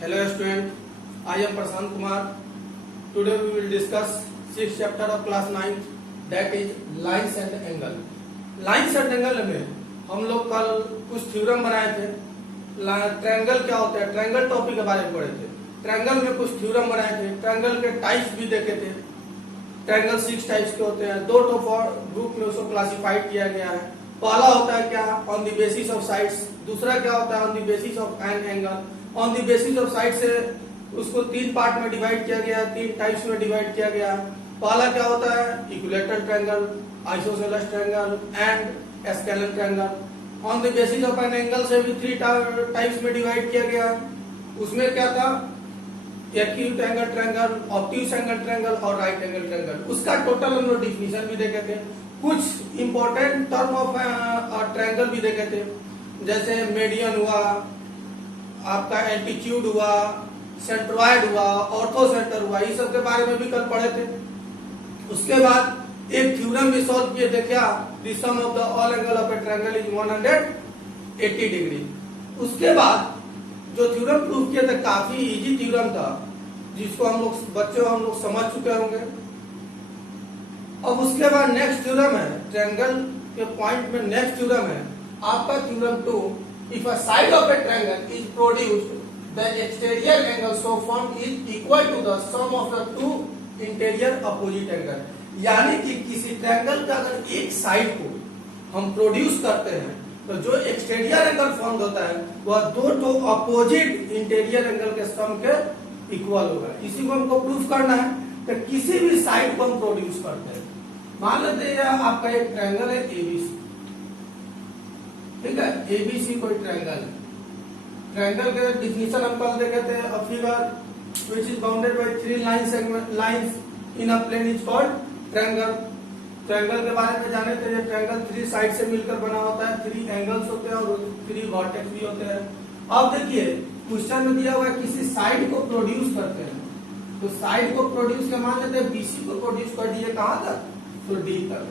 Hello student, I am Prashant Kumar. Today we will discuss 6th chapter of class 9, that is lines and angle. Lines and angle में हम लोग कल कुछ theorem बनाए थे. Triangle क्या होता है, ट्रायंगल टॉपिक के बारे में पढ़े थे. ट्रायंगल में कुछ थ्योरम बनाए थे. ट्रायंगल के टाइप्स भी देखे थे. ट्रायंगल 6 टाइप्स के होते हैं. दो ग्रुप में उसको क्लासिफाइड किया गया है. पहला होता है क्या, on the basis of sides. दूसरा क्या होता है, on the basis of an angle. On the basis of side से उसको तीन पार्ट में डिवाइड किया गया, तीन टाइप्स में डिवाइड किया गया. पहला क्या होता है, equilateral triangle, isosceles triangle and scalar triangle. On the basis of an angle से भी थ्री टाइप्स में डिवाइड किया गया. उसमें क्या था, acute angle triangle, obtuse angle triangle और राइट एंगल ट्रायंगल. उसका टोटल हम लोग डिफिनीशन भी देखे थे. कुछ इंपॉर्टेंट टर्म ऑफ ट्रायंगल भी देखे थे, जैसे मेडियन हुआ, आपका एल्टीट्यूड हुआ, सेंट्रॉइड हुआ, ऑर्थोसेंटर हुआ. ये सब के बारे में भी कल पढ़े थे. उसके बाद एक थ्योरम भी सॉल्व किए थे, क्या, the sum of the all angle of a triangle is 180 degree. उसके बाद जो थ्योरम प्रूव किए थे, काफी इजी थ्योरम था, जिसको हम लोग बच्चों हम लोग समझ चुके होंगे. अब उसके बाद नेक्स्ट थ्योरम है, ट्रायंगल के पॉइंट में नेक्स्ट थ्योरम है आपका theorem 2. If a side of a triangle is produced, the exterior angle so formed is equal to the sum of the two interior opposite angle. यानी कि किसी triangle का अगर एक साइड को हम प्रोड्यूस करते हैं तो जो एक्सटीरियर एंगल फॉर्म होता है वह दो अपोजिट इंटीरियर एंगल के सम के इक्वल होगा. इसी को हमको प्रूफ करना है. तो किसी भी साइड को हम प्रोड्यूस करते हैं, मान लेते हैं आपका एक ट्रायंगल है एबीसी, ठीक है, एबीसी कोई ट्रायंगल है. ट्रायंगल के डिफिनीशन हम कल देखे थे. A figure which is bounded by three lines in a plane is called triangle. Triangle के बारे में जाने थे. ट्रायंगल थ्री साइड से मिलकर बना होता है, थ्री एंगल्स होते हैं और थ्री वर्टेक्स भी होते हैं. अब देखिए क्वेश्चन में दिया हुआ है किसी साइड को प्रोड्यूस करते हैं, तो साइड को प्रोड्यूस कर मान लेते हैं बीसी को प्रोड्यूस कर दिए कहां तक, तो डी तक.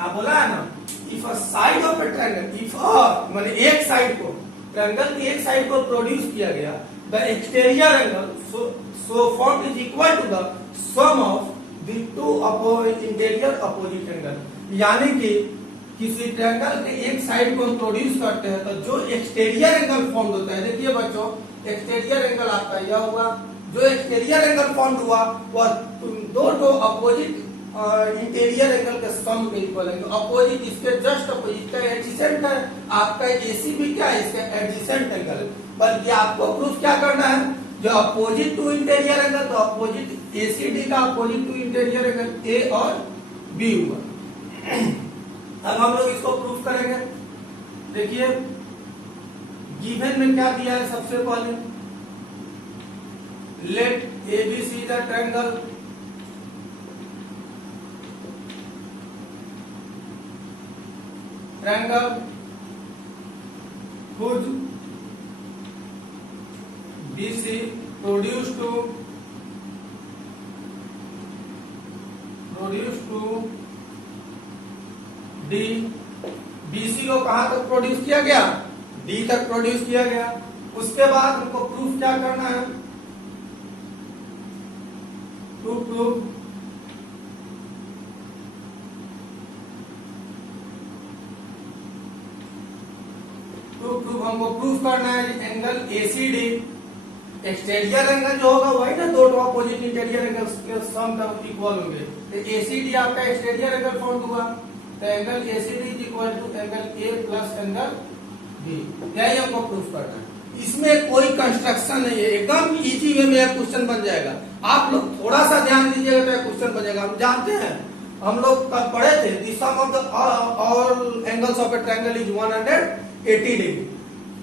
आप बोला है ना, if a side of a triangle, if माने एक साइड को, ट्रायंगल की एक साइड को प्रोड्यूस किया गया, the exterior angle so formed is equal to the sum of the two interior opposite angle. यानी कि किसी ट्रायंगल के एक साइड को हम प्रोड्यूस करते हैं तो जो एक्सटीरियर एंगल फॉर्म होता है, देखिए बच्चों, एक्सटीरियर एंगल आपका यह हुआ. जो एक्सटीरियर एंगल फॉर्म हुआ वह दो अपोजिट इंटीरियर एंगल के सम के इक्वल है. अपोजिट इसके जस्ट अपोजिट का एडजेसेंट है. आपका एसी भी क्या है, इसका एडजेसेंट एंगल है. बल्कि आपको प्रूफ क्या करना है, जो अपोजिट टू इंटीरियर एंगल, तो अपोजिट एसीडी का opposite to interior angle A और बी हुआ. अब हम लोग इसको प्रूफ करेंगे. देखिए गिवन में क्या दिया है, सबसे पहले let ABC the triangle whose BC produced to D. BC को कहां तक प्रोड्यूस किया गया, D तक प्रोड्यूस किया गया. उसके बाद हमको प्रूफ क्या करना है, टू प्रूफ हमको प्रूफ करना है एंगल एसीडी. एक्सटीरियर एंगल जो होगा वही ना, दो अपोजिट इंटीरियर एंगल के सम का इक्वल होंगे. तो एसीडी आपका एक्सटीरियर एंगल फॉर्म हुआ, तो angle ACD is equal to angle A plus angle B. यही हमको प्रूफ करना है. इसमें कोई कंस्ट्रक्शन नहीं है, एकदम इजी वे में यह क्वेश्चन बन जाएगा. आप लोग थोड़ा सा ध्यान दीजिएगा तो क्वेश्चन बनेगा. हम जानते हैं, हम लोग कल पढ़े थे, the sum of the all angles of a triangle is 180 degree.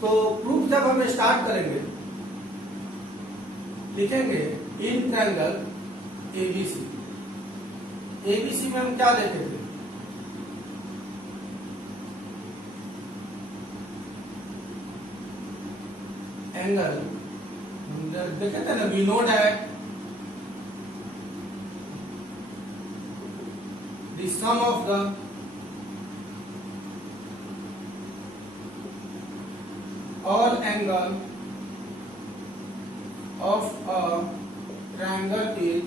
तो प्रूफ जब हम स्टार्ट करेंगे, लिखेंगे इन ट्रायंगल एबीसी. एबीसी में हम क्या देखे थे, एंगल देखे थे ना, we know that the sum of the all angle of a triangle is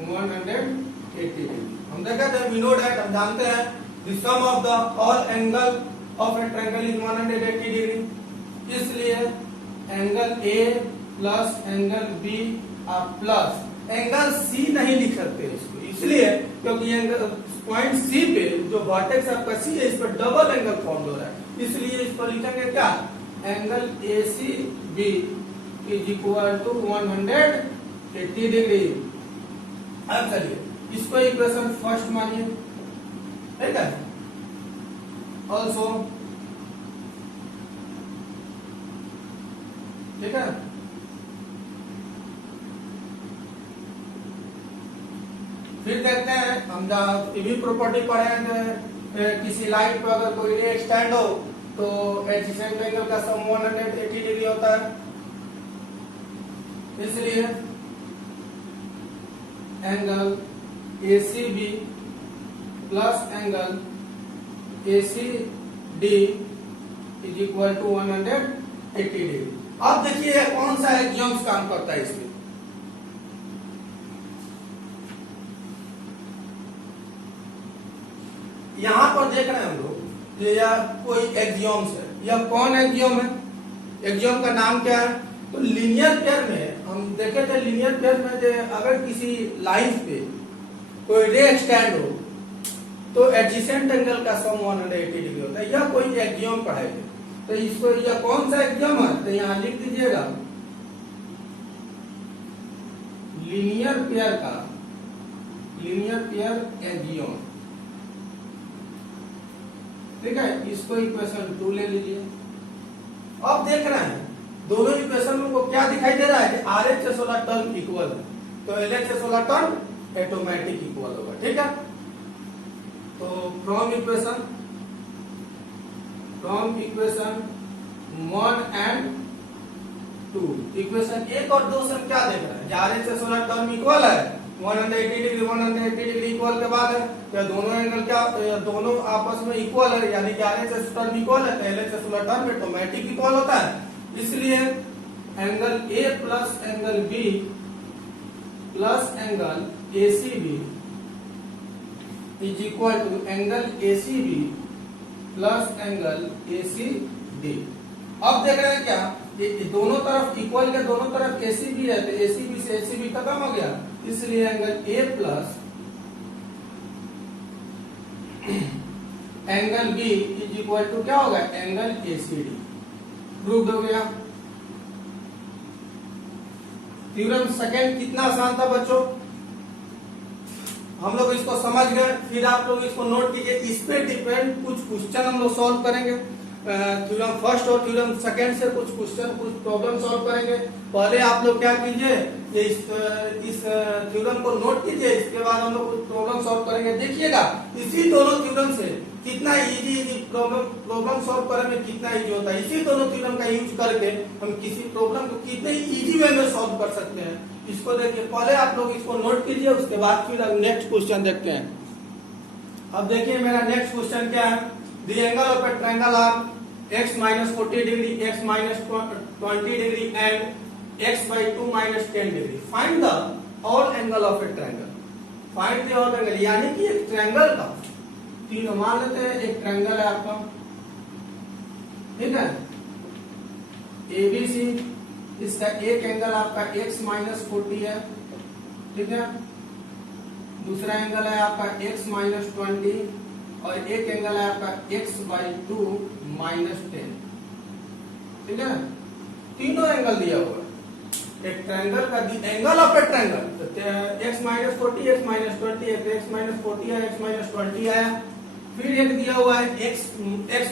180 degree. हम देखा थे वी नो दैट, हम जानते हैं the sum of the all angle of a triangle is 180 degree. इसलिए एंगल ए plus angle B plus angle c नहीं लिख सकते इसको, इसलिए क्योंकि एंगल पॉइंट सी पे जो वर्टेक्स आपका सी है इस पर डबल एंगल फॉर्म हो रहा है, इसलिए इस पर लिखेंगे क्या, angle A C B is equal to 180 degree. अब चलिए इसको इक्वेशन फर्स्ट मानिए, ठीक है। ऑल्सो ठीक है, फिर देखते हैं हम भी प्रॉपर्टी पढ़े हैं, किसी लाइन पर अगर कोई रे एक्सटेंड हो तो एडजेसेंट एंगल का सम 180 डिग्री होता है। इसलिए angle ACB plus angle ACD is equal to 180 degree. अब देखिए कौन सा एक्सियोम्स काम करता है इसमें। यहां पर देख रहे हैं हम लोग यह कोई एक्सियोम्स है, यह कौन एक्सियोम है, एक्सियोम का नाम क्या है। तो लीनियर पेयर में हम देखे थे, लीनियर पेयर में अगर किसी लाइन पे कोई रे एक्सटेंड हो तो एडजेसेंट एंगल का सम 180 डिग्री होता है। यह कोई एक्सियोम पढ़ाए थे, तो इसको यह कौन सा एक्सियोम है, तो यहां लिख दीजिएगा लीनियर पेयर का, लीनियर पेयर एक्सियोम, ठीक है। इसको इक्वेशन 2 ले लीजिए। अब देख रहे हैं दोनों इक्वेशन में को क्या दिखाई दे रहा है कि RHS वाला टर्म इक्वल है, तो LHS वाला टर्म ऑटोमेटिक इक्वल होगा, ठीक है। तो फ्रॉम इक्वेशन 1 एंड 2, इक्वेशन 1 और 2 से हम क्या देख रहे हैं, RHS वाला टर्म इक्वल है 180 डिग्री, 180 डिग्री इक्वल के बाद है क्या दोनों एंगल क्या दोनों आपस में इक्वल है, यानी कि RHS टर्म इक्वल है तो LHS वाला टर्म ऑटोमेटिक इक्वल होता है। इसलिए angle A plus angle B plus angle ACB is equal to angle ACB plus angle ACD। अब देख रहे हैं क्या, ये दोनों तरफ इक्वल के दोनों तरफ ACB है, तो ACB से ACB खत्म हो गया, इसलिए angle A plus angle B is equal to क्या होगा, एंगल ACD। प्रूव हो गया। थ्योरम सेकंड कितना आसान था बच्चों, हम लोग इसको समझ गए। फिर आप लोग इसको नोट कीजिए, इस पे डिपेंड कुछ क्वेश्चन हम लोग सॉल्व करेंगे। थ्योरम फर्स्ट और थ्योरम सेकंड से कुछ क्वेश्चन कुछ प्रॉब्लम सॉल्व करेंगे। पहले आप लोग क्या कीजिए, इस थ्योरम को नोट कीजिए, इसके बाद हम लोग कुछ प्रॉब्लम सॉल्व करेंगे। देखिएगा इसी दोनों थ्योरम से कितना इजी प्रॉब्लम सॉल्व करने में कितना इजी होता है। इसी दोनों थ्योरम का यूज करके हम किसी प्रॉब्लम को कितने इजी वे में सॉल्व कर सकते हैं, इसको देखिए। पहले आप लोग इसको नोट कीजिए, उसके बाद फिर हम नेक्स्ट क्वेश्चन देखते हैं। अब देखिए मेरा नेक्स्ट क्वेश्चन क्या है, the angle of a triangle are x minus 40 degree, x minus 20 degree and x by 2 minus 10 degree. Find the all angle of a triangle. Find the all angle, यानी कि एक ट्रायंगल का तीन मान लेते हैं, एक ट्रायंगल है आपका, ठीक है, ABC, इसका एक एंगल आपका x minus 40 है, ठीक है, दूसरा एंगल है आपका x minus 20 और एक एंगल है आपका x by 2 minus 10, ठीक है। तीनों एंगल दिया हुआ है एक ट्रायंगल का, angle of a triangle x minus 40, x minus 20, x minus 40 है, x minus 20 है, फिर एक दिया हुआ है x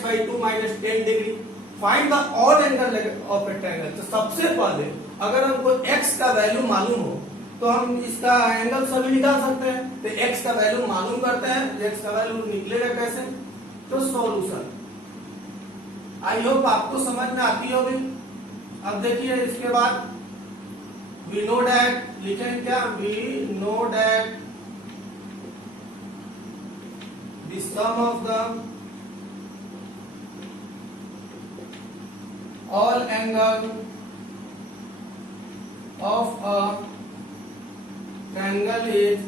by 2 minus 10 degree. Find the all angle of a triangle. तो सबसे पहले अगर हमको x का वैल्यू मालूम हो तो हम इसका एंगल सभी निकाल सकते हैं। तो x का वैल्यू मालूम करते हैं, x का वैल्यू निकलेगा कैसे, तो सॉल्यूशन। आई होप आपको समझ में आती होगी। अब देखिए इसके बाद वी नो डैट, लिखें क्या, we know that the sum of the all angle of a triangle is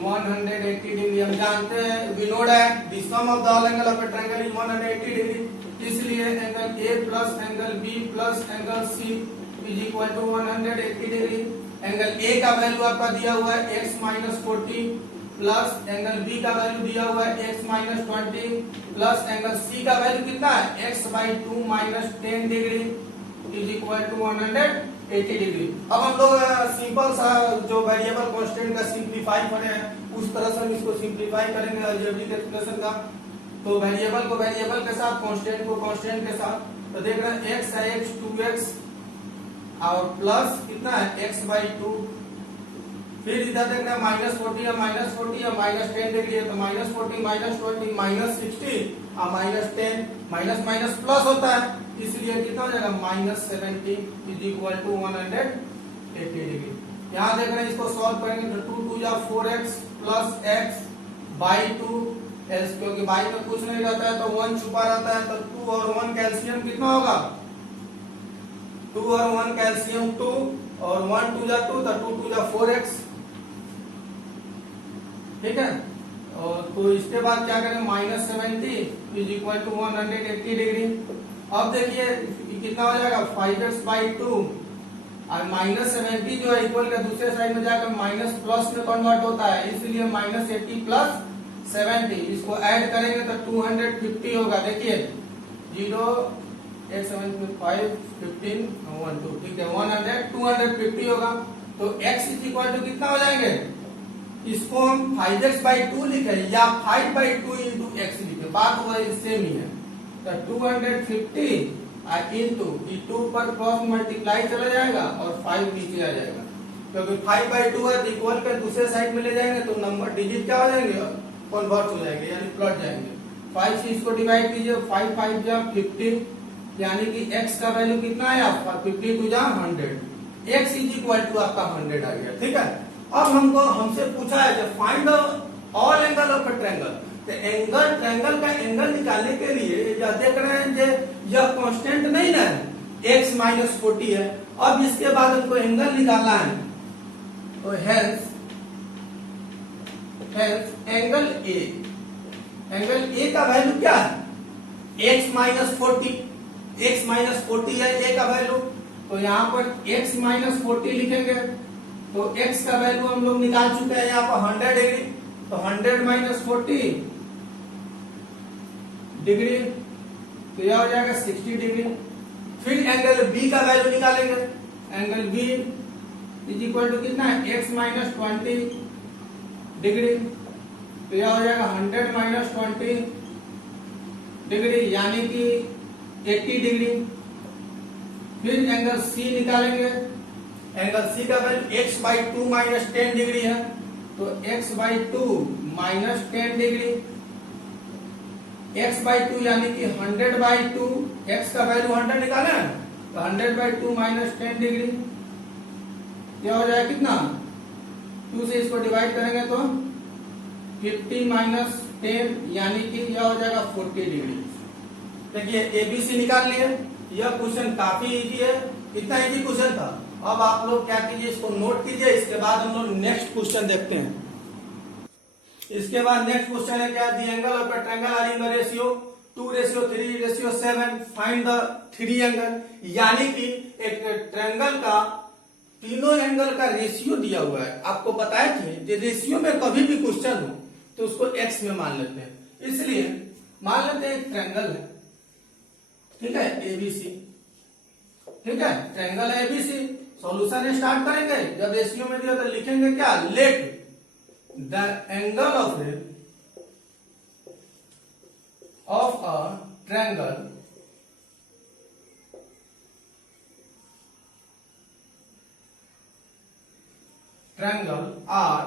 180 degree. हम जानते हैं we know that the sum of the all angle of a triangle is 180 degree, इसलिए angle A plus angle B plus angle C is equal to 180 degree. Angle A का value आपका दिया हुआ है x minus 40 plus angle B का value दिया हुआ है x minus 20 plus angle C का वैल्यू कितना है x by 2 minus 10 degree is equal to 180 degree. अब हम लोग सिंपल सा जो वेरिएबल कांस्टेंट का सिंपलीफाई करें उस तरह से हम इसको सिंपलीफाई करेंगे अलजेब्रिक एक्सप्रेशन का। तो वेरिएबल को वेरिएबल के साथ, कांस्टेंट को कांस्टेंट के साथ, तो देख रहे हैं x है x 2x और प्लस कितना है x बाई 2, फिर इधर देख रहे हैं माइनस 40 या माइनस 40 या माइनस 10 डिग्री है, तो माइनस 40 माइनस 20 माइनस 60 और माइनस 10, माइनस माइनस प्लस होता है, इसलिए कितना हो जाएगा minus 70 is equal to 180 degree. यहाँ देख रहे हैं इसको सॉल्व करेंगे तो 2 2 जा 4x प्लस x बाई 2, क्योंकि बाई में कुछ नहीं रहता है तो 1 छुपा रहता है, तो 2 और 1 कैल्सियम कितना होगा, 2 और 1 कैल्सियम 2 और 1 2 जा 2 तो 2 2 जा 4x, ठीक है। और तो इसके बाद क्या करें minus 70 is equal to 180 degree. अब देखिए कितना हो जाएगा 5x बाई 2 और माइनस 70 जो है इक्वल के दूसरे साइड में जाकर माइनस प्लस में कन्वर्ट होता है, इसलिए माइनस 80 प्लस 70 इसको ऐड करेंगे तो 250 होगा। देखिए 0 8 7 5 15 1 2, ठीक है 100 250 होगा। तो x इज इक्वल टू कितना हो जाएंगे, इसको हम 5x बाई 2 लिखे या 5 बाई 2 इंटू एक्स लिखे, बात वही सेम ही है। तो 250 इंटू 2 पर क्रॉस मल्टीप्लाई चला जाएगा और 5 नीचे आ जाएगा, क्योंकि 5 बाई 2 है इक्वल के दूसरे साइड में ले जाएंगे तो नंबर डिजिट क्या हो जाएंगे, कन्वर्ट हो जाएंगे यानी प्लट जाएंगे। 5 से इसको डिवाइड कीजिए, 5 5 जा 50 यानी कि x का वैल्यू कितना आया 50 टू जा 100, x इज इक्वल टू आपका 100 आ गया, ठीक है। अब हमसे पूछा है जब find all angle of a triangle, तो एंगल ट्रायंगल का एंगल निकालने के लिए यह देख रहे हैं कि यह कांस्टेंट नहीं ना x माइनस 40 है। अब इसके बाद हमको एंगल निकालना है, तो हेंस एंगल ए का वैल्यू क्या है x माइनस 40, x माइनस 40 है a का वैल्यू, तो यहाँ पर x माइनस 40 लिखेंगे तो x का वैल्यू हम लोग निकाल चुके हैं यहाँ पर 100 डिग्री, तो 100 माइनस 40 डिग्री तो यह हो जाएगा 60 डिग्री। फिर एंगल b का वैल्यू निकालेंगे, angle b is equal to कितना है x माइनस 20 डिग्री, तो यह हो जाएगा 100 माइनस 20 डिग्री यानी कि 80 डिग्री। फिर एंगल c निकालेंगे, एंगल c का value x by 2 minus 10 degree है, तो x by 2 minus 10 degree, x by 2 यानी कि 100 बाई 2, x का वैल्यू 100 निकाले हैं तो 100 बाई 2 माइनस 10 डिग्री, क्या हो जाएगा कितना 2 से इसको डिवाइड करेंगे तो 50 माइनस 10 यानी कि यह हो जाएगा 40 डिग्री। देखिए एबीसी निकाल लिए। यह क्वेश्चन काफी इजी है, इतना इजी क्वेश्चन था। अब आप लोग क्या कीजिए, इसको नोट कीजिए, इसके बाद हम लोग नेक्स्ट क्वेश्चन देखते हैं। इसके बाद नेक्स्ट क्वेश्चन है क्या, the angle of a triangle are in the ratio 2:3:7, find the 3 angle, यानी कि एक ट्रायंगल का तीनों एंगल का रेशियो दिया हुआ है। आपको बताया कि रेशियो में कभी भी क्वेश्चन हो तो उसको x में मान लेते हैं, इसलिए मान लेते हैं एक ट्रायंगल है, ठीक है एबीसी, ठीक है ट्रायंगल है एबीसी। सॉल्यूशन स्टार्ट करेंगे, जब रेशियो में दिया तो लिखेंगे क्या, let the angle of a triangle are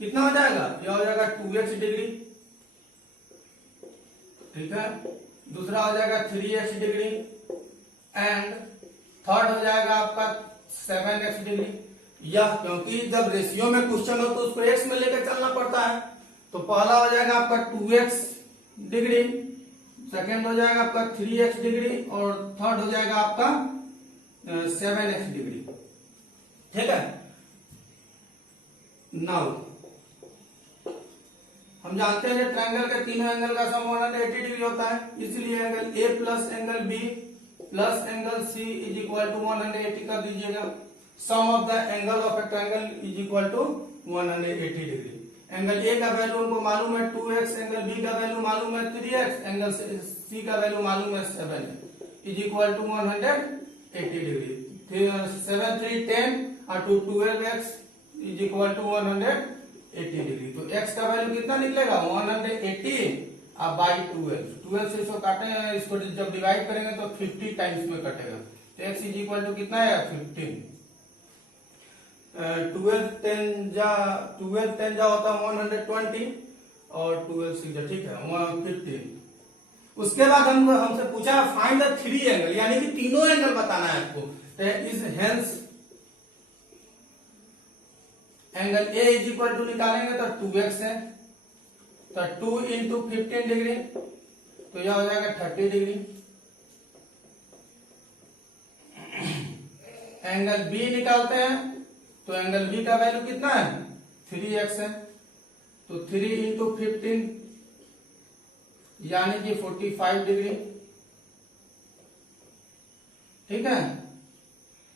कितना हो जाएगा, यह हो जाएगा 2x डिग्री, ठीक है। दूसरा हो जाएगा 3x डिग्री एंड थर्ड हो जाएगा आपका 7x डिग्री। यह क्योंकि जब रेशियो में क्वेश्चन हो तो उसको x में लेकर चलना पड़ता है, तो पहला हो जाएगा आपका 2x डिग्री सेकेंड हो जाएगा आपका 3x डिग्री और थर्ड हो जाएगा आपका 7x डिग्री। ठीक है, नाउ हम जानते हैं ट्रायंगल के तीनों एंगल का सम 180 डिग्री होता है, इसलिए angle A plus angle B plus angle C is equal to 180 कर दीजिएगा। Sum of the angle of a triangle is equal to 180 degree. Angle ए का वैल्यू हमको मालूम है 2x, एंगल बी का वैल्यू मालूम है 3x, एंगल सी का वैल्यू मालूम है 7 इज इक्वल टू 180 डिग्री। 7 3 10 और 2 12x is equal to 180 degree. तो x का वैल्यू कितना निकलेगा 180 अब बाई 12 से इसको काटे, इसको जब डिवाइड करेंगे तो 50 टाइम्स में कटेगा। तो x इज इक्वल टू कितना है 15। 12 10 जा होता है 120 और 12 6 जा, ठीक है 115। उसके बाद हमसे पूछा फाइंड द 3 एंगल, यानी कि तीनों एंगल बताना है आपको। Is hence angle A is equal to निकालेंगे तो 2x है, तो 2 इंटू 15 डिग्री तो यह हो जाएगा 30 डिग्री। एंगल बी निकालते हैं तो एंगल बी का वैल्यू कितना है 3x है, तो 3 इंटू 15 यानी कि 45 डिग्री। ठीक है,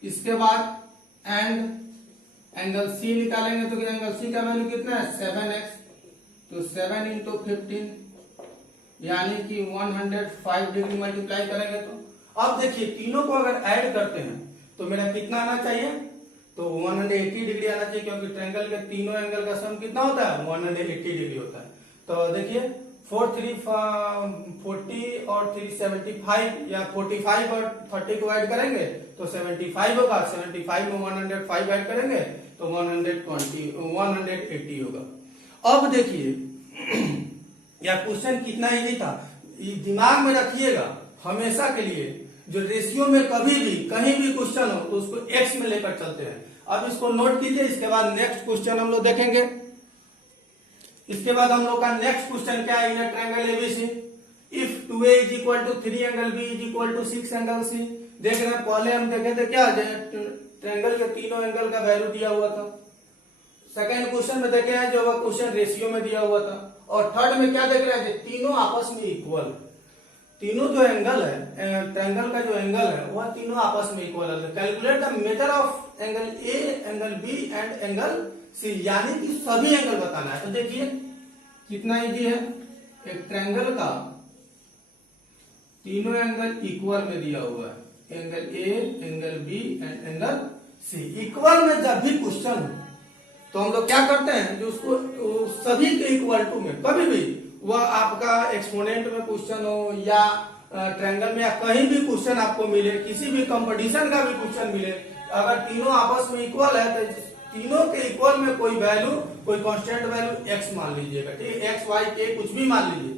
इसके बाद एंगल सी निकालेंगे तो एंगल सी का वैल्यू कितना है 7x, तो 7 इंटू 15 यानी कि 105 डिग्री मल्टीप्लाई करेंगे तो अब देखिए तीनों को अगर ऐड करते हैं तो मेरा कितना आना चाहिए, तो 180 डिग्री आना चाहिए, क्योंकि ट्रायंगल के तीनों एंगल का सम कितना होता है 180 डिग्री होता है। तो देखिए 4 3 40 और 3 75 या 45 और 30 को ऐड करेंगे तो 75 होगा, 75 में 105 ऐड करेंगे तो 180 होगा। अब देखिए यह क्वेश्चन कितना इजी था, दिमाग में रखिएगा हमेशा के लिए। जो रेशियो में कभी भी कहीं भी क्वेश्चन हो तो उसको एक्स में लेकर चलते हैं। अब इसको नोट कीजिए, इसके बाद नेक्स्ट क्वेश्चन हम लोग देखेंगे। इसके बाद हम लोग का नेक्स्ट क्वेश्चन क्या है, in triangle ABC if 2a is equal to 3 angle b is equal to 6 angle c। देख रहे हैं पहले हम देखे थे क्या ट्रायंगल के तीनों एंगल का वैल्यू दिया हुआ था। सेकंड क्वेश्चन में देखे हैं जो क्वेश्चन रेशियो में दिया हुआ था, और थर्ड में क्या देख रहे थे तीनों आपस में इक्वल। तीनों जो एंगल है ट्रायंगल का जो एंगल है वह तीनों आपस में इक्वल है। Calculate the method of angle A angle B and angle C, यानी कि सभी एंगल बताना है। तो देखिए कितना इजी है, एक ट्रायंगल का तीनों एंगल इक्वल में दिया हुआ है, angle A angle B and angle C. Equal में जब भी क्वेश्चन हो तो हम लोग क्या करते हैं, जो उसको सभी के इक्वल टू में कभी भी वह आपका एक्सपोनेंट में क्वेश्चन हो या ट्रायंगल में या कहीं भी क्वेश्चन आपको मिले, किसी भी कंपटीशन का भी क्वेश्चन मिले, अगर तीनों आपस में इक्वल है तो तीनों के इक्वल में कोई वैल्यू, कोई कांस्टेंट वैल्यू x मान लीजिएगा, ठीक है, x y k कुछ भी मान लीजिए।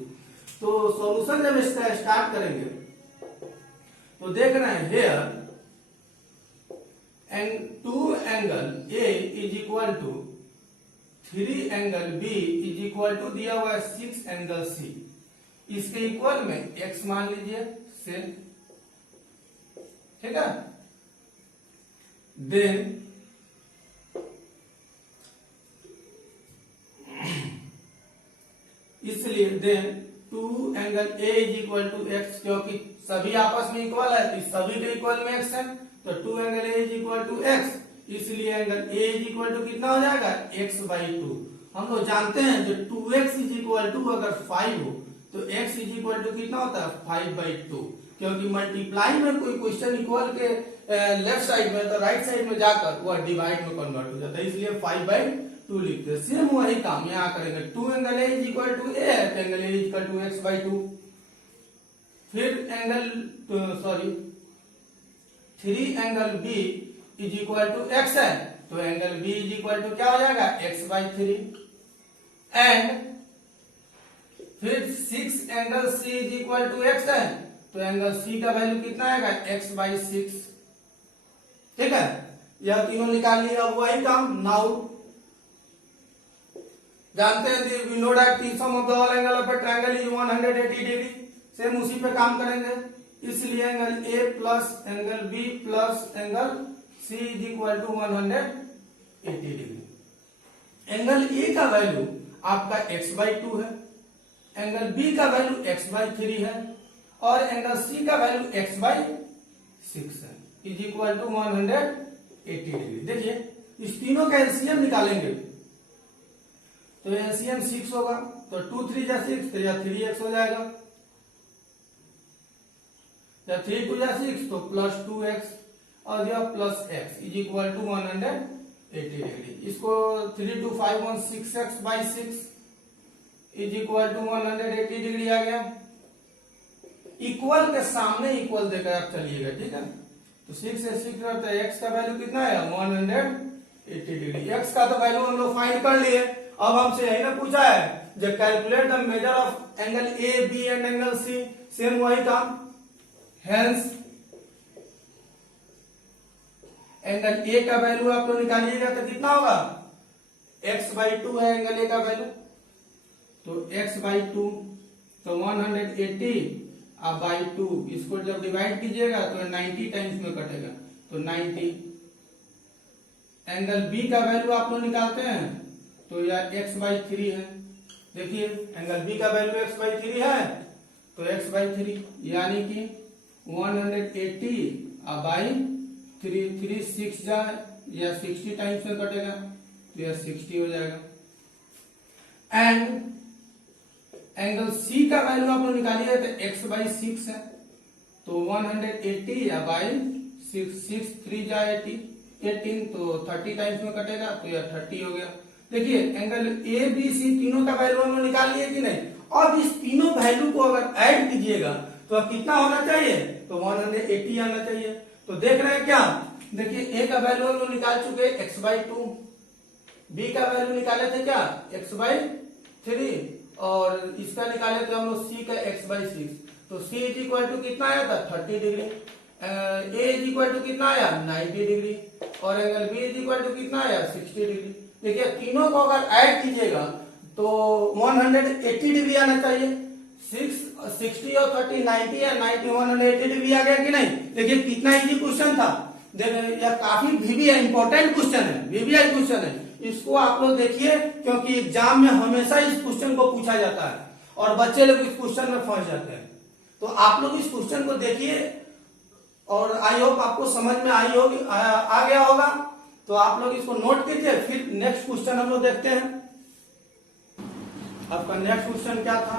तो सॉल्यूशन जब इसका स्टार्ट करेंगे तो देख रहे हैं here and 2 angle a is equal to 3 angle b is equal to दिया हुआ है 6 एंगल c। इसके इक्वल में x मान लीजिए से, ठीक है। देन इसलिए then 2 angle a is equal to x, क्योंकि सभी आपस में इक्वल है तो सभी के इक्वल में x है, तो 2 angle a is equal to x, इसलिए angle a is equal to कितना हो जाएगा x बाई 2। हम लोग जानते हैं जो 2x इज इक्वल टू अगर 5 हो तो x इज इक्वल टू कितना होता है 5 बाई 2, क्योंकि मल्टीप्लाई में कोई क्वेश्चन इक्वल के लेफ्ट साइड में तो राइट साइड में जाकर वह डिवाइड में कन्वर्ट हो जाता है, इसलिए 5 बाई 2 लिखते हैं। सेम वही काम यहाँ करेंगे, 2 angle a is equal to a है तो angle a is equal to x by 2। फिर angle 3 angle b is equal to x है तो angle b is equal to क्या हो जाएगा x बाई 3। एंड फिर 6 angle c is equal to x है तो एंगल c का वैल्यू कितना आएगा x बाई 6, ठीक है। यह तीनों निकाल लिया, अब वही काम नाउ जानते हैं we know that the sum of the all angle of a triangle is 180 degree. Same उसी पे काम करेंगे, इसलिए angle A plus angle B plus angle C is equal to 180 degree. Angle ए का वैल्यू आपका x/2 है, एंगल बी का value x/3 है और एंगल सी का वैल्यू x/6 है, इज इक्वल टू 180 डिग्री। देखिए इस तीनों का एलसीएम निकालेंगे तो एलसीएम 6 होगा, तो 2 3 जा 6 तो या 3x हो जाएगा, या 3 2 जा 6 तो प्लस 2x और यह plus x is equal to 180 degree. इसको 3 2 5 1 6x/6 is equal to 180 degree आ गया। इक्वल के सामने इक्वल देकर आप चलिएगा, ठीक है। तो 6 से 6 करते हैं, x का वैल्यू कितना है 180 डिग्री। x का तो वैल्यू हम लोग फाइंड कर लिए। अब हमसे यही ना पूछा है जो calculate the measure of angle A B and angle C, same वही था। हेंस एंगल ए का वैल्यू आप लोग निकालिएगा तो कितना होगा, x/2 है एंगल ए का वैल्यू, तो x/2 तो 180 अब बाई 2, इसको जब डिवाइड कीजिएगा तो 90 टाइम्स में कटेगा, तो 90। एंगल बी का वैल्यू आप लोग निकालते हैं तो यह x/3 है। देखिए एंगल बी का वैल्यू x/3 है तो x/3 यानी कि 180 अब बाई 3 6 जाए या 60 टाइम्स में कटेगा तो यह 60 हो जाएगा। एंड एंगल सी का वैल्यू आप लोग निकालिए तो x/6 है, तो 180 या बाई 6 3 जा 18 तो 30 टाइम्स में कटेगा तो यह 30 हो गया। देखिए एंगल ए बी सी तीनों का वैल्यू हम लोग निकाल लिए कि नहीं। अब इस तीनों वैल्यू को अगर ऐड कीजिएगा तो कितना होना चाहिए, तो 180 आना चाहिए। तो देख रहे हैं क्या, देखिए ए का वैल्यू हम लोग निकाल चुके x/2, बी का वैल्यू निकाले थे क्या x/3 और इसका निकाले थे हम लोग सी का x/6, तो सी इज इक्वल टू कितना आया था 30 degree, A is equal to कितना आया 90 डिग्री और angle B is equal to कितना आया 60 डिग्री। देखिए तीनों को अगर ऐड कीजिएगा तो 180 डिग्री आना चाहिए। 60 और 30 90 है, 90 180 डिग्री आ गया कि नहीं। देखिए कितना इजी क्वेश्चन था, देखिए यह काफी वीवीआई इंपॉर्टेंट क्वेश्चन है, वीवीआई क्वेश्चन है। इसको आप लोग देखिए क्योंकि एग्जाम में हमेशा इस क्वेश्चन को पूछा जाता है और बच्चे लोग इस क्वेश्चन में फंस जाते हैं। तो आप लोग इस क्वेश्चन को देखिए और आई होप आपको समझ में आई होगी, आ गया होगा। तो आप लोग इसको नोट कीजिए, फिर नेक्स्ट क्वेश्चन हम लोग देखते हैं। आपका नेक्स्ट क्वेश्चन क्या था,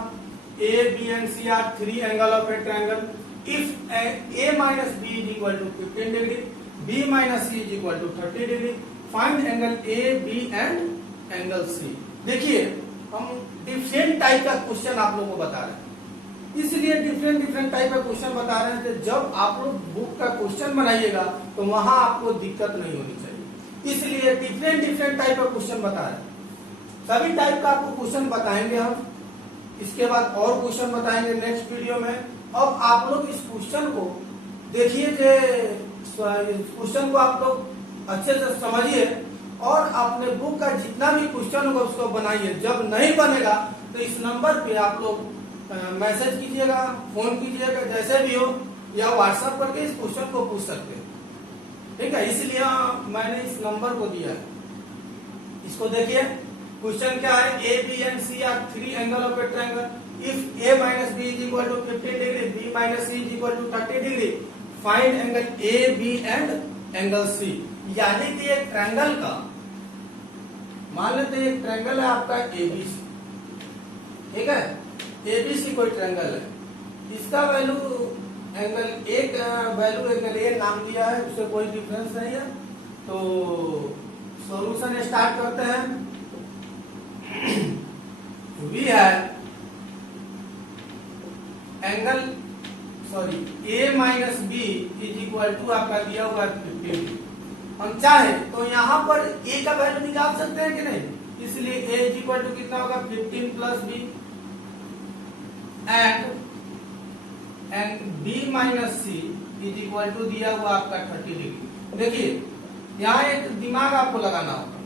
A B and C are 3 angle of a triangle if A minus B is equal to 15 degree, B minus C is equal to 30 degree, find angle A B and angle C. देखिए हम different type का question आप लोगों को बता रहे हैं, इसलिए डिफरेंट टाइप का क्वेश्चन बता रहे हैं कि जब आप लोग बुक का क्वेश्चन बनाइएगा तो वहां आपको दिक्कत नहीं होनी चाहिए, इसलिए डिफरेंट टाइप का क्वेश्चन बता रहे हैं। सभी टाइप का आपको क्वेश्चन बताएंगे हम, इसके बाद और क्वेश्चन बताएंगे नेक्स्ट वीडियो में। अब आप लोग इस क्वेश्चन को देखिए, क्वेश्चन को आप लोग अच्छे से समझिए और अपने बुक का जितना भी क्वेश्चन होगा उसको बनाइए। जब नहीं बनेगा तो इस नंबर पे आप लोग मैसेज कीजिएगा, फोन कीजिएगा, जैसे भी हो, या व्हाट्सएप करके इस क्वेश्चन को पूछ सकते हैं, ठीक है। इसलिए मैंने इस नंबर को दिया है। इसको देखिए क्वेश्चन क्या है, A B and C are 3 angle of a triangle if A minus B is equal to 15 degree, B minus C is equal to 30 degree, find angle A B and angle C. यानी कि एक triangle का, मान लेते हैं एक triangle है आपका एबीसी, ठीक है, एबीसी कोई ट्रायंगल है, इसका वैल्यू एंगल ए का वैल्यू एंगल ए नाम दिया है, उससे कोई डिफरेंस नहीं है। तो सॉल्यूशन स्टार्ट करते हैं। वी है angle A minus B is equal to आपका दिया हुआ 15। हम चाहे तो यहाँ पर ए का वैल्यू निकाल सकते हैं कि नहीं, इसलिए ए इज इक्वल टू कितना होगा 15 plus B and B minus C is equal to दिया हुआ आपका 30 डिग्री। देखिए यहाँ एक दिमाग आपको लगाना होगा,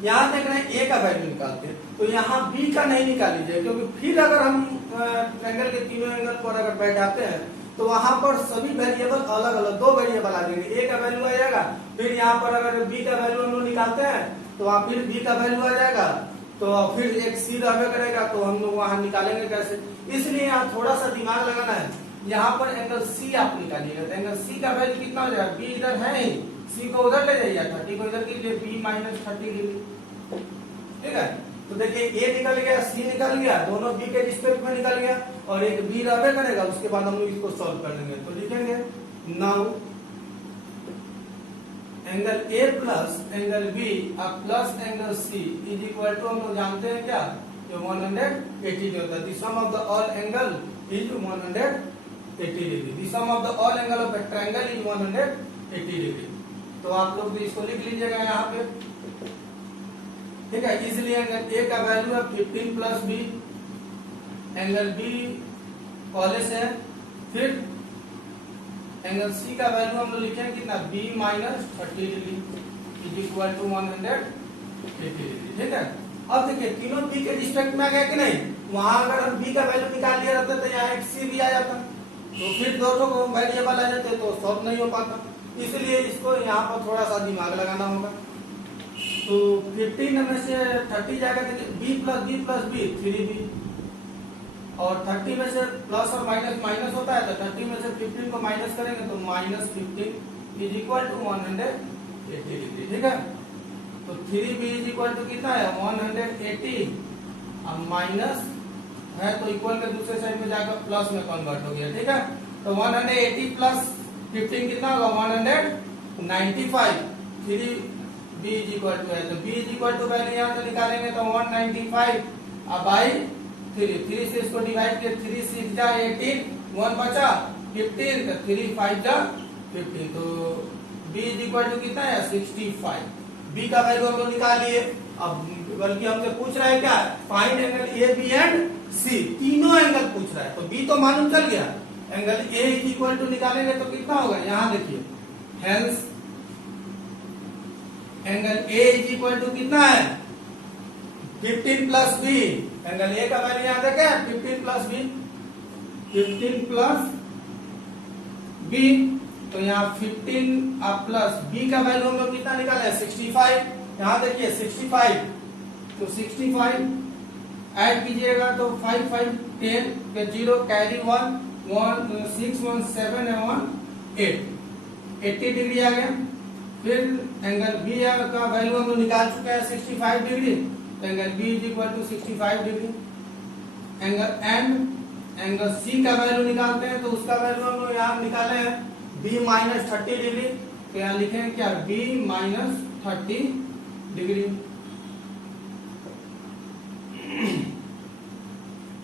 यहाँ देख रहे हैं ए का वैल्यू निकालते हैं, तो यहाँ बी का नहीं निकाल लीजिए, क्योंकि फिर अगर हम ट्रायंगल के तीनों एंगल पर अगर बैठाते हैं तो वहां पर सभी वेरिएबल अलग अलग 2 वेरिएबल आ जाएंगे, ए का वैल्यू आ जाएगा, फिर यहाँ पर अगर बी का वैल्यू हम लोग निकालते हैं तो वहाँ फिर बी का वैल्यू आ जाएगा, तो फिर एक सी रहबे करेगा, तो हम लोग वहां निकालेंगे कैसे। इसलिए यहाँ थोड़ा सा दिमाग लगाना है। यहाँ पर एंगल सी आप निकालिएगा, तो एंगल सी का वैल्यू कितना हो जाएगा, बी इधर है ही, सी को उधर ले जाइए, 30 को इधर कीजिए, बी माइनस 30 डिग्री, ठीक है। तो देखिए ए निकल गया, सी निकल गया, दोनों बी के रिस्पेक्ट में निकल गया, और एक बी रहबे करेगा, उसके बाद हम लोग इसको सॉल्व कर लेंगे। तो लिखेंगे now angle A plus angle B plus angle C is equal to, हम लोग जानते हैं क्या, जो 180 होता है। The sum of the all angle is 180 degree. The sum of the all angle of a triangle is 180 degree. तो आप लोग भी इसको लिख लीजिएगा यहाँ पे, ठीक है। इसलिए एंगल ए का वैल्यू है 15 प्लस बी, एंगल बी पहले से है, फिर एंगल सी का वैल्यू हम लोग लिखेंगे कितना, B minus 30 degree is equal to 180 degree, ठीक है। अब देखिए तीनों बी के रिस्पेक्ट में आ गया कि नहीं, वहां अगर हम बी का वैल्यू निकाल लिया रहता तो यहाँ एक सी भी आ जाता, तो फिर दोनों को वेरिएबल आ जाते तो सॉल्व नहीं हो पाता। इसलिए इसको यहाँ पर थोड़ा सा दिमाग लगाना होगा। तो 15 में से 30 जाएगा, बी प्लस बी 3b, और 30 में से प्लस और माइनस माइनस होता है, तो 30 में से 15 को माइनस करेंगे तो minus 15 is equal to 180 degree, ठीक है। तो 3b इज इक्वल टू कितना है, 180, अब माइनस है तो इक्वल के दूसरे साइड में जाकर प्लस में कन्वर्ट हो गया, ठीक है। तो 180 प्लस 15 कितना होगा, 195, 3b इज इक्वल टू है, तो b is equal to value यहाँ से निकालेंगे तो 195 अब बाई 3 से इसको डिवाइड किया, 3 6 जा 18, 1 बचा 15, तो 3 5 जा 15, तो b इज इक्वल टू कितना है, 65। b का वैल्यू हम लोग निकाल लिए। अब बल्कि हमसे पूछ रहा है क्या, find angle A B and c, तीनों एंगल पूछ रहा है, तो b तो मालूम चल गया, angle a is equal to निकालेंगे तो कितना होगा, यहाँ देखिए, hence angle a is equal to कितना है, 15 प्लस बी, एंगल ए का वैल्यू यहाँ देखे 15 प्लस बी, 15 प्लस बी, तो यहाँ 15 प्लस बी का वैल्यू हम लोग कितना निकाला है, 65। यहाँ देखिए 65, तो 65 ऐड कीजिएगा तो 5 5 10 के 0 कैरी 1 1 6 1 7 1 8, 80 डिग्री आ गया। फिर एंगल बी का वैल्यू हम लोग निकाल चुके हैं 65 degree, angle B is equal to 65 degree. Angle C का वैल्यू निकालते हैं, तो उसका वैल्यू हम लोग यहाँ निकाले हैं बी माइनस 30 डिग्री, तो यहाँ लिखेंगे क्या, बी माइनस 30 डिग्री।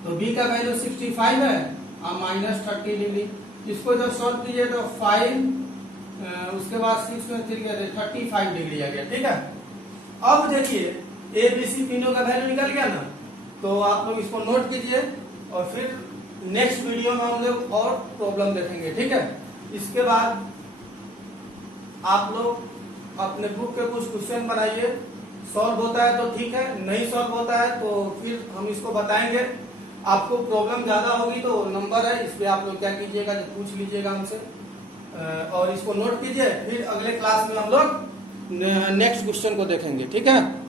तो बी का वैल्यू 65 है और माइनस 30 डिग्री। इसको जब सॉल्व कीजिए तो 5 उसके बाद 6 में 3 गया 35 डिग्री आ गया, ठीक है। अब देखिए ए बी सी तीनों का वैल्यू निकल गया ना, तो आप लोग इसको नोट कीजिए और फिर नेक्स्ट वीडियो में हम लोग और प्रॉब्लम देखेंगे, ठीक है। इसके बाद आप लोग अपने बुक के कुछ क्वेश्चन बनाइए, सॉल्व होता है तो ठीक है, नहीं सॉल्व होता है तो फिर हम इसको बताएंगे। आपको प्रॉब्लम ज्यादा होगी तो नंबर है, इस पे आप लोग क्या कीजिएगा, पूछ लीजिएगा हमसे और इसको नोट कीजिए। फिर अगले क्लास में हम लोग नेक्स्ट क्वेश्चन को देखेंगे, ठीक है।